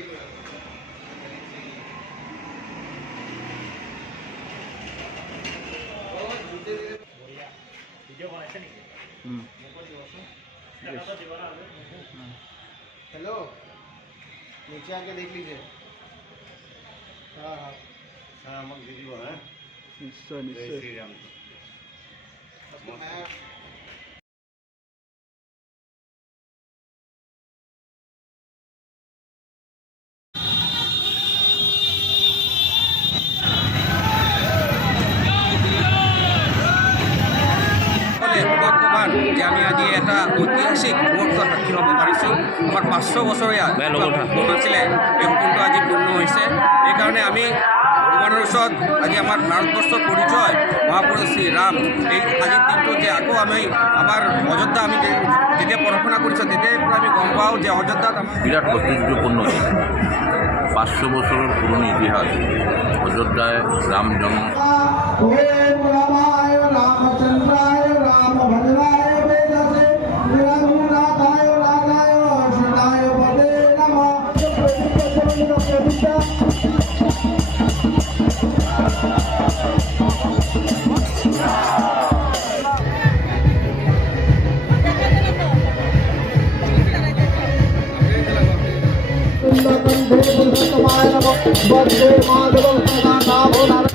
हेलो, नीचे आके देख लीजिए। हाँ हाँ हाँ, मग दीजिए है। निश्चय निश्चय। श्री राम। সৌভাগ্যবান যে আমি আজি এটা ঐতিহাসিক মুহূৰ্তত সাক্ষী হ'ব পাৰিছোঁ। আমাৰ 500 বছৰীয়া সপোন আছিলে, এই সপোনটো আজি পূৰ্ণ হৈছে। সেইকাৰণে আমি ভগৱানৰ ওচৰত আজি আমাৰ ভাৰতবৰ্ষৰ পৰিচয় মহাপুৰুষ শ্ৰী ৰাম, এই আজিৰ দিনটো যে আকৌ আমি আমাৰ অযোধ্যা আমি যেতিয়া পঢ়া-শুনা কৰিছোঁ তেতিয়াৰ পৰা আমি গম পাওঁ যে অযোধ্যাত আমাৰ বিরাট ঐতিহ্যপূর্ণ দিন। 500 বছরের পুরনো ইতিহাস। অযোধ্যায় রাম জন্ম। वंदे मातरम।